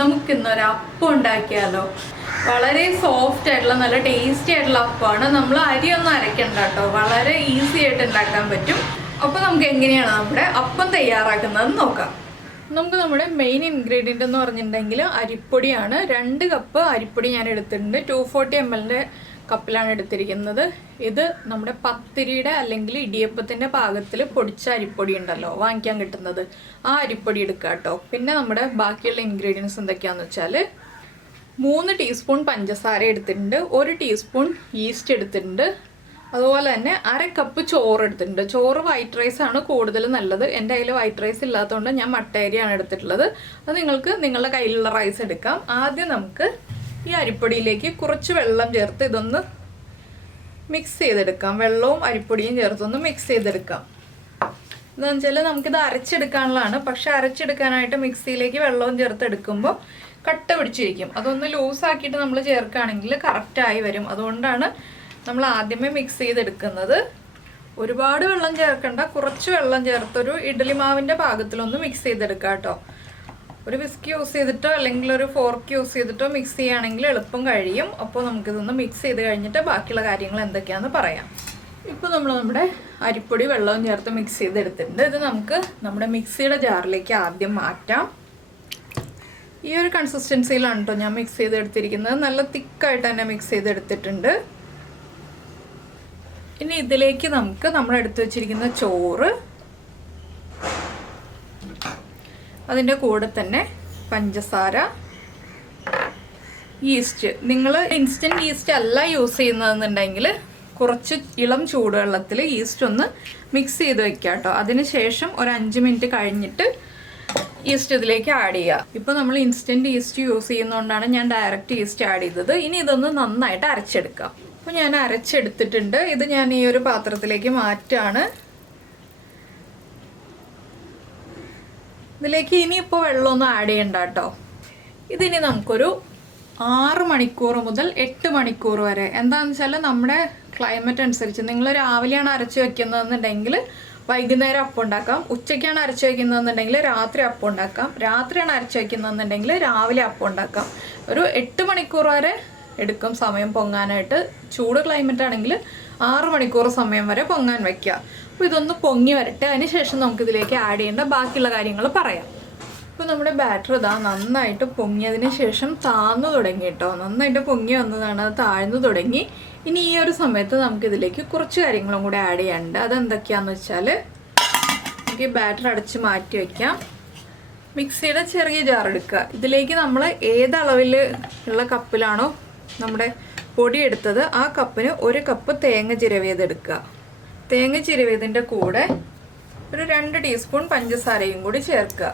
നമുക്കിന്നൊരു അപ്പം ഉണ്ടാക്കിയാലോ. വളരെ സോഫ്റ്റ് ആയിട്ടുള്ള നല്ല ടേസ്റ്റി ആയിട്ടുള്ള അപ്പമാണ്. നമ്മൾ അരിയൊന്നും അരയ്ക്കണ്ട കേട്ടോ, വളരെ ഈസി ആയിട്ട് ഉണ്ടാക്കാൻ പറ്റും. അപ്പോൾ നമുക്ക് എങ്ങനെയാണ് നമ്മുടെ അപ്പം തയ്യാറാക്കുന്നതെന്ന് നോക്കാം. നമുക്ക് നമ്മുടെ മെയിൻ ഇൻഗ്രീഡിയൻ്റ് എന്ന് പറഞ്ഞിട്ടുണ്ടെങ്കിൽ അരിപ്പൊടിയാണ്. 2 കപ്പ് അരിപ്പൊടി ഞാൻ എടുത്തിട്ടുണ്ട്. 240 ml കപ്പിലാണ് എടുത്തിരിക്കുന്നത്. ഇത് നമ്മുടെ പത്തിരിയുടെ അല്ലെങ്കിൽ ഇടിയപ്പത്തിൻ്റെ പാകത്തിൽ പൊടിച്ച അരിപ്പൊടി ഉണ്ടല്ലോ വാങ്ങിക്കാൻ കിട്ടുന്നത്, ആ അരിപ്പൊടി എടുക്കുക കേട്ടോ. പിന്നെ നമ്മുടെ ബാക്കിയുള്ള ഇൻഗ്രീഡിയൻസ് എന്തൊക്കെയാണെന്ന് വെച്ചാൽ 3 ടീസ്പൂൺ പഞ്ചസാര എടുത്തിട്ടുണ്ട്, 1 ടീസ്പൂൺ ഈസ്റ്റ് എടുത്തിട്ടുണ്ട്, അതുപോലെ തന്നെ 1/2 കപ്പ് ചോറ് എടുത്തിട്ടുണ്ട്. ചോറ് വൈറ്റ് റൈസ് ആണ് കൂടുതൽ നല്ലത്. എൻ്റെ കയ്യിൽ വൈറ്റ് റൈസ് ഇല്ലാത്തതുകൊണ്ട് ഞാൻ മട്ട അരിയാണ് എടുത്തിട്ടുള്ളത്. അത് നിങ്ങൾക്ക് നിങ്ങളുടെ കയ്യിലുള്ള റൈസ് എടുക്കാം. ആദ്യം നമുക്ക് ഈ അരിപ്പൊടിയിലേക്ക് കുറച്ച് വെള്ളം ചേർത്ത് ഇതൊന്ന് മിക്സ് ചെയ്തെടുക്കാം. വെള്ളവും അരിപ്പൊടിയും ചേർത്തൊന്ന് മിക്സ് ചെയ്തെടുക്കാം. എന്താണെന്ന് വെച്ചാൽ നമുക്കിത് അരച്ചെടുക്കാനുള്ളതാണ്. പക്ഷെ അരച്ചെടുക്കാനായിട്ട് മിക്സിയിലേക്ക് വെള്ളവും ചേർത്ത് എടുക്കുമ്പോൾ കട്ട പിടിച്ചിരിക്കും. അതൊന്ന് ലൂസാക്കിയിട്ട് നമ്മൾ ചേർക്കുകയാണെങ്കിൽ കറക്റ്റായി വരും. അതുകൊണ്ടാണ് നമ്മൾ ആദ്യമേ മിക്സ് ചെയ്തെടുക്കുന്നത്. ഒരുപാട് വെള്ളം ചേർക്കണ്ട, കുറച്ച് വെള്ളം ചേർത്തൊരു ഇഡ്ഡലി മാവിൻ്റെ പാകത്തിലൊന്ന് മിക്സ് ചെയ്തെടുക്കാം കേട്ടോ. ഒരു വിസ്ക് യൂസ് ചെയ്തിട്ടോ അല്ലെങ്കിൽ ഒരു ഫോർക്ക് യൂസ് ചെയ്തിട്ടോ മിക്സ് ചെയ്യുകയാണെങ്കിൽ എളുപ്പം കഴിയും. അപ്പോൾ നമുക്കിതൊന്ന് മിക്സ് ചെയ്ത് കഴിഞ്ഞിട്ട് ബാക്കിയുള്ള കാര്യങ്ങൾ എന്തൊക്കെയാണെന്ന് പറയാം. ഇപ്പോൾ നമ്മൾ നമ്മുടെ അരിപ്പൊടി വെള്ളവും ചേർത്ത് മിക്സ് ചെയ്തെടുത്തിട്ടുണ്ട്. ഇത് നമുക്ക് നമ്മുടെ മിക്സിയുടെ ജാറിലേക്ക് ആദ്യം മാറ്റാം. ഈ ഒരു കൺസിസ്റ്റൻസിയിലാണ് കേട്ടോ ഞാൻ മിക്സ് ചെയ്തെടുത്തിരിക്കുന്നത്. നല്ല തിക്കായിട്ട് തന്നെ മിക്സ് ചെയ്തെടുത്തിട്ടുണ്ട്. ഇനി ഇതിലേക്ക് നമുക്ക് നമ്മൾ എടുത്തു വെച്ചിരിക്കുന്ന ചോറ്, അതിൻ്റെ കൂടെ തന്നെ പഞ്ചസാര, ഈസ്റ്റ്. നിങ്ങൾ ഇൻസ്റ്റൻറ്റ് ഈസ്റ്റ് അല്ല യൂസ് ചെയ്യുന്നതെന്നുണ്ടെങ്കിൽ കുറച്ച് ഇളം ചൂടുവെള്ളത്തിൽ ഈസ്റ്റ് ഒന്ന് മിക്സ് ചെയ്ത് വെക്കുക കേട്ടോ. അതിന് ശേഷം ഒരു 5 മിനിറ്റ് കഴിഞ്ഞിട്ട് ഈസ്റ്റ് ഇതിലേക്ക് ആഡ് ചെയ്യുക. ഇപ്പോൾ നമ്മൾ ഇൻസ്റ്റൻറ്റ് ഈസ്റ്റ് യൂസ് ചെയ്യുന്നതുകൊണ്ടാണ് ഞാൻ ഡയറക്റ്റ് ഈസ്റ്റ് ആഡ് ചെയ്തത്. ഇനി ഇതൊന്ന് നന്നായിട്ട് അരച്ചെടുക്കാം. അപ്പോൾ ഞാൻ അരച്ചെടുത്തിട്ടുണ്ട്. ഇത് ഞാൻ ഈ ഒരു പാത്രത്തിലേക്ക് മാറ്റാണ്. ഇതിലേക്ക് ഇനിയിപ്പോൾ വെള്ളമൊന്നും ആഡ് ചെയ്യണ്ട കേട്ടോ. ഇതിനി നമുക്കൊരു 6 മണിക്കൂർ മുതൽ 8 മണിക്കൂർ വരെ, എന്താണെന്ന് വെച്ചാൽ നമ്മുടെ ക്ലൈമറ്റ് അനുസരിച്ച് നിങ്ങൾ രാവിലെയാണ് അരച്ച് വെക്കുന്നതെന്നുണ്ടെങ്കിൽ വൈകുന്നേരം അപ്പം ഉണ്ടാക്കാം. ഉച്ചയ്ക്കാണ് അരച്ച് വയ്ക്കുന്നതെന്നുണ്ടെങ്കിൽ രാത്രി അപ്പം ഉണ്ടാക്കാം. രാത്രിയാണ് അരച്ച് വയ്ക്കുന്നതെന്നുണ്ടെങ്കിൽ രാവിലെ അപ്പം ഉണ്ടാക്കാം. ഒരു 8 മണിക്കൂർ വരെ എടുക്കും സമയം പൊങ്ങാനായിട്ട്. ചൂട് ക്ലൈമറ്റ് ആണെങ്കിൽ 6 മണിക്കൂർ സമയം വരെ പൊങ്ങാൻ വയ്ക്കുക. അപ്പോൾ ഇതൊന്ന് പൊങ്ങി വരട്ടെ. അതിന് ശേഷം നമുക്കിതിലേക്ക് ആഡ് ചെയ്യേണ്ട ബാക്കിയുള്ള കാര്യങ്ങൾ പറയാം. ഇപ്പോൾ നമ്മുടെ ബാറ്റർ ഇതാ നന്നായിട്ട് പൊങ്ങിയതിന് ശേഷം താഴ്ന്നു തുടങ്ങി കേട്ടോ. നന്നായിട്ട് പൊങ്ങി വന്നതാണ്, അത് താഴ്ന്നു തുടങ്ങി. ഇനി ഈ ഒരു സമയത്ത് നമുക്കിതിലേക്ക് കുറച്ച് കാര്യങ്ങളും കൂടെ ആഡ് ചെയ്യാനുണ്ട്. അതെന്തൊക്കെയാണെന്ന് വെച്ചാൽ നമുക്ക് ഈ ബാറ്റർ അടച്ച് മാറ്റി വയ്ക്കാം. മിക്സിയുടെ ചെറിയ ജാർ എടുക്കുക. ഇതിലേക്ക് നമ്മൾ ഏത് അളവിൽ ഉള്ള കപ്പിലാണോ നമ്മുടെ പൊടി എടുത്തത് ആ കപ്പിന് 1 കപ്പ് തേങ്ങ ചിരവിയതെടുക്കുക. തേങ്ങ ചിരവിയതിൻ്റെ കൂടെ ഒരു 2 ടീസ്പൂൺ പഞ്ചസാരയും കൂടി ചേർക്കുക.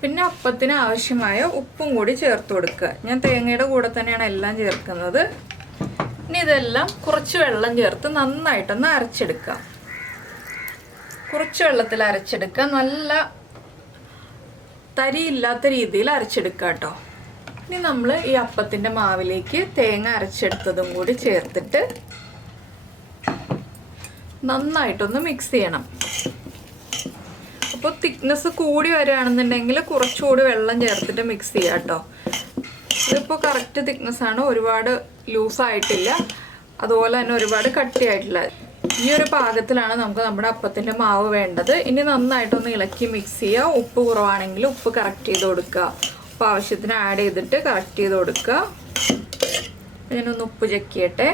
പിന്നെ അപ്പത്തിന് ആവശ്യമായ ഉപ്പും കൂടി ചേർത്ത് കൊടുക്കുക. ഞാൻ തേങ്ങയുടെ കൂടെ തന്നെയാണ് എല്ലാം ചേർക്കുന്നത്. ഇനി ഇതെല്ലാം കുറച്ച് വെള്ളം ചേർത്ത് നന്നായിട്ടൊന്ന് അരച്ചെടുക്കുക. കുറച്ച് വെള്ളത്തിൽ അരച്ചെടുക്കുക. നല്ല തരിയില്ലാത്ത രീതിയിൽ അരച്ചെടുക്കുക കേട്ടോ. ഇനി നമ്മൾ ഈ അപ്പത്തിൻ്റെ മാവിലേക്ക് തേങ്ങ അരച്ചെടുത്തതും കൂടി ചേർത്തിട്ട് നന്നായിട്ടൊന്ന് മിക്സ് ചെയ്യണം. അപ്പോൾ തിക്നെസ് കൂടി വരികയാണെന്നുണ്ടെങ്കിൽ കുറച്ചുകൂടി വെള്ളം ചേർത്തിട്ട് മിക്സ് ചെയ്യാം കേട്ടോ. ഇതിപ്പോൾ കറക്റ്റ് തിക്നെസ്സാണ്, ഒരുപാട് ലൂസായിട്ടില്ല, അതുപോലെ തന്നെ ഒരുപാട് കട്ടിയായിട്ടില്ല. ഈ ഒരു പാകത്തിലാണ് നമുക്ക് നമ്മുടെ അപ്പത്തിൻ്റെ മാവ് വേണ്ടത്. ഇനി നന്നായിട്ടൊന്ന് ഇളക്കി മിക്സ് ചെയ്യുക. ഉപ്പ് കുറവാണെങ്കിൽ ഉപ്പ് കറക്റ്റ് ചെയ്ത് കൊടുക്കുക. ഉപ്പ് ആവശ്യത്തിന് ആഡ് ചെയ്തിട്ട് കറക്റ്റ് ചെയ്ത് കൊടുക്കുക. ഞാനൊന്ന് ഉപ്പ് ചെക്ക് ചെയ്യട്ടെ.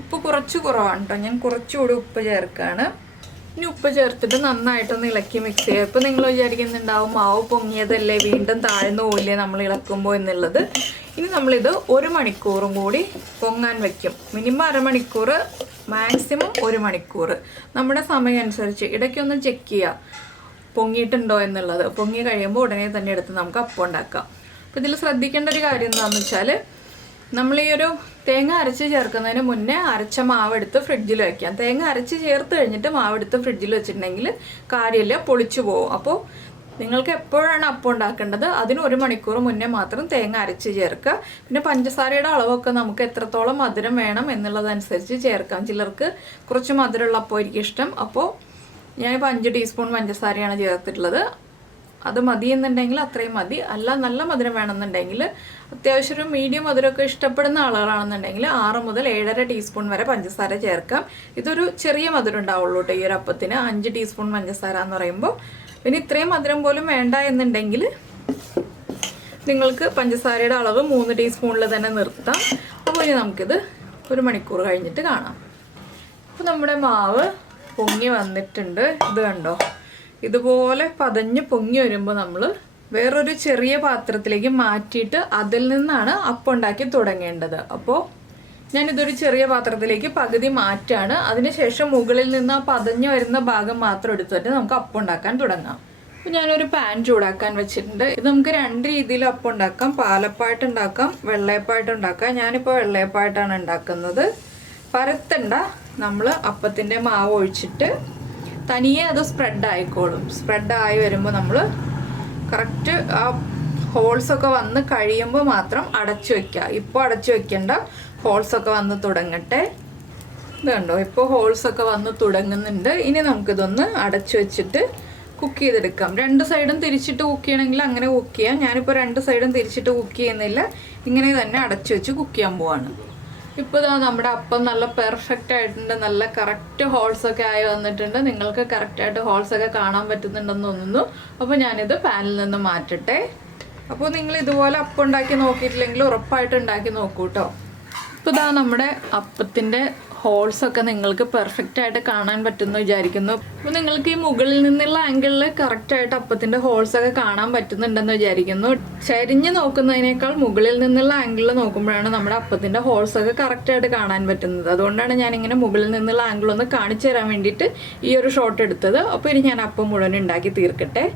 ഉപ്പ് കുറച്ച് കുറവാണ് കേട്ടോ, ഞാൻ കുറച്ചുകൂടി ഉപ്പ് ചേർക്കുകയാണ്. ഇനി ഉപ്പ് ചേർത്തിട്ട് നന്നായിട്ടൊന്ന് ഇളക്കി മിക്സ് ചെയ്യുക. ഇപ്പോൾ നിങ്ങൾ വിചാരിക്കുന്നുണ്ടാവും മാവ് പൊങ്ങിയതല്ലേ, വീണ്ടും താഴ്ന്നു പോയില്ലേ നമ്മൾ ഇളക്കുമ്പോൾ എന്നുള്ളത്. ഇനി നമ്മളിത് 1 മണിക്കൂറും കൂടി പൊങ്ങാൻ വയ്ക്കും. മിനിമം അരമണിക്കൂർ, മാക്സിമം 1 മണിക്കൂർ. നമ്മുടെ സമയം അനുസരിച്ച് ഇടയ്ക്കൊന്ന് ചെക്ക് ചെയ്യുക പൊങ്ങിയിട്ടുണ്ടോ എന്നുള്ളത്. പൊങ്ങി കഴിയുമ്പോൾ ഉടനെ തന്നെ എടുത്ത് നമുക്ക് അപ്പം ഉണ്ടാക്കാം. അപ്പോൾ ഇതിൽ ശ്രദ്ധിക്കേണ്ട ഒരു കാര്യം എന്താണെന്ന് വെച്ചാൽ നമ്മൾ ഈ ഒരു തേങ്ങ അരച്ച് ചേർക്കുന്നതിന് മുന്നേ അരച്ച മാവെടുത്ത് ഫ്രിഡ്ജിൽ വയ്ക്കാം. തേങ്ങ അരച്ച് ചേർത്ത് കഴിഞ്ഞിട്ട് മാവെടുത്ത് ഫ്രിഡ്ജിൽ വെച്ചിട്ടുണ്ടെങ്കിൽ കാര്യമില്ല, പൊളിച്ചു പോകും. അപ്പോൾ നിങ്ങൾക്ക് എപ്പോഴാണ് അപ്പം ഉണ്ടാക്കേണ്ടത് അതിന് 1 മണിക്കൂർ മുന്നേ മാത്രം തേങ്ങ അരച്ച് ചേർക്കുക. പിന്നെ പഞ്ചസാരയുടെ അളവൊക്കെ നമുക്ക് എത്രത്തോളം മധുരം വേണം എന്നുള്ളതനുസരിച്ച് ചേർക്കാം. ചിലർക്ക് കുറച്ച് മധുരമുള്ള അപ്പം ആയിരിക്കും ഇഷ്ടം. അപ്പോൾ ഞാനിപ്പോൾ 5 ടീസ്പൂൺ പഞ്ചസാരയാണ് ചേർത്തിട്ടുള്ളത്. അത് മതി എന്നുണ്ടെങ്കിൽ അത്രയും മതി. അല്ല നല്ല മധുരം വേണമെന്നുണ്ടെങ്കിൽ അത്യാവശ്യം ഒരു മീഡിയം മധുരമൊക്കെ ഇഷ്ടപ്പെടുന്ന ആളുകളാണെന്നുണ്ടെങ്കിൽ 6 മുതൽ 7.5 ടീസ്പൂൺ വരെ പഞ്ചസാര ചേർക്കാം. ഇതൊരു ചെറിയ മധുരം ഉണ്ടാവുള്ളൂ കേട്ടോ ഈ ഒരു അപ്പത്തിന്. 5 ടീസ്പൂൺ പഞ്ചസാര എന്ന് പറയുമ്പോൾ. പിന്നെ ഇത്രയും മധുരം പോലും വേണ്ട എന്നുണ്ടെങ്കിൽ നിങ്ങൾക്ക് പഞ്ചസാരയുടെ അളവ് 3 ടീസ്പൂണിൽ തന്നെ നിർത്താം. അപ്പോൾ ഇനി നമുക്കിത് 1 മണിക്കൂർ കഴിഞ്ഞിട്ട് കാണാം. അപ്പോൾ നമ്മുടെ മാവ് പൊങ്ങി വന്നിട്ടുണ്ട്. ഇത് കണ്ടോ, ഇതുപോലെ പതഞ്ഞ് പൊങ്ങി വരുമ്പോൾ നമ്മൾ വേറൊരു ചെറിയ പാത്രത്തിലേക്ക് മാറ്റിയിട്ട് അതിൽ നിന്നാണ് അപ്പം ഉണ്ടാക്കി തുടങ്ങേണ്ടത്. അപ്പോൾ ഞാനിതൊരു ചെറിയ പാത്രത്തിലേക്ക് പകുതി മാറ്റാണ്. അതിനുശേഷം മുകളിൽ നിന്ന് ആ പതഞ്ഞ് വരുന്ന ഭാഗം മാത്രം എടുത്തിട്ട് നമുക്ക് അപ്പം ഉണ്ടാക്കാൻ തുടങ്ങാം. അപ്പോൾ ഞാനൊരു പാൻ ചൂടാക്കാൻ വെച്ചിട്ടുണ്ട്. ഇത് നമുക്ക് 2 രീതിയിൽ അപ്പം ഉണ്ടാക്കാം. പാലപ്പമായിട്ട് ഉണ്ടാക്കാം, വെള്ളയപ്പമായിട്ട് ഉണ്ടാക്കാം. ഞാനിപ്പോൾ വെള്ളയപ്പമായിട്ടാണ് ഉണ്ടാക്കുന്നത്. പരത്തണ്ട, നമ്മൾ അപ്പത്തിൻ്റെ മാവ് ഒഴിച്ചിട്ട് തനിയെ അത് സ്പ്രെഡ് ആയിക്കോളും. സ്പ്രെഡായി വരുമ്പോൾ നമ്മൾ കറക്റ്റ് ആ ഹോൾസൊക്കെ വന്ന് കഴിയുമ്പോൾ മാത്രം അടച്ചു വയ്ക്കുക. ഇപ്പോൾ അടച്ചു വയ്ക്കേണ്ട, ഹോൾസൊക്കെ വന്ന് തുടങ്ങട്ടെ. ഇത് കണ്ടോ, ഇപ്പോൾ ഹോൾസൊക്കെ വന്ന് തുടങ്ങുന്നുണ്ട്. ഇനി നമുക്കിതൊന്ന് അടച്ചു വെച്ചിട്ട് കുക്ക് ചെയ്തെടുക്കാം. 2 സൈഡും തിരിച്ചിട്ട് കുക്ക് ചെയ്യണമെങ്കിൽ അങ്ങനെ കുക്ക് ചെയ്യാം. ഞാനിപ്പോൾ 2 സൈഡും തിരിച്ചിട്ട് കുക്ക് ചെയ്യുന്നില്ല, ഇങ്ങനെ തന്നെ അടച്ചു വെച്ച് കുക്ക് ചെയ്യാൻ പോവാണ്. ഇപ്പോൾ ഇതാ നമ്മുടെ അപ്പം നല്ല പെർഫെക്റ്റ് ആയിട്ടുണ്ട്. നല്ല കറക്റ്റ് ഹോൾസൊക്കെ ആയി വന്നിട്ടുണ്ട്. നിങ്ങൾക്ക് കറക്റ്റായിട്ട് ഹോൾസൊക്കെ കാണാൻ പറ്റുന്നുണ്ടെന്ന് തോന്നുന്നു. അപ്പോൾ ഞാനിത് പാനിൽ നിന്ന് മാറ്റട്ടെ. അപ്പോൾ നിങ്ങൾ ഇതുപോലെ അപ്പം ഉണ്ടാക്കി നോക്കിയിട്ടില്ലെങ്കിൽ ഉറപ്പായിട്ട് ഉണ്ടാക്കി നോക്കൂ കേട്ടോ. ഇപ്പോൾ ഇതാ നമ്മുടെ അപ്പത്തിൻ്റെ ഹോൾസൊക്കെ നിങ്ങൾക്ക് പെർഫെക്റ്റ് ആയിട്ട് കാണാൻ പറ്റുമെന്ന് വിചാരിക്കുന്നു. അപ്പോൾ നിങ്ങൾക്ക് ഈ മുകളിൽ നിന്നുള്ള ആംഗിളിൽ കറക്റ്റായിട്ട് അപ്പത്തിൻ്റെ ഹോൾസൊക്കെ കാണാൻ പറ്റുന്നുണ്ടെന്ന് വിചാരിക്കുന്നു. ചരിഞ്ഞ് നോക്കുന്നതിനേക്കാൾ മുകളിൽ നിന്നുള്ള ആംഗിളിൽ നോക്കുമ്പോഴാണ് നമ്മുടെ അപ്പത്തിൻ്റെ ഹോൾസൊക്കെ കറക്റ്റായിട്ട് കാണാൻ പറ്റുന്നത്. അതുകൊണ്ടാണ് ഞാനിങ്ങനെ മുകളിൽ നിന്നുള്ള ആംഗിൾ ഒന്ന് കാണിച്ചു തരാൻ വേണ്ടിയിട്ട് ഈ ഒരു ഷോട്ട് എടുത്തത്. അപ്പോൾ ഇനി ഞാൻ അപ്പം മുഴുവൻ ഉണ്ടാക്കി തീർക്കട്ടെ.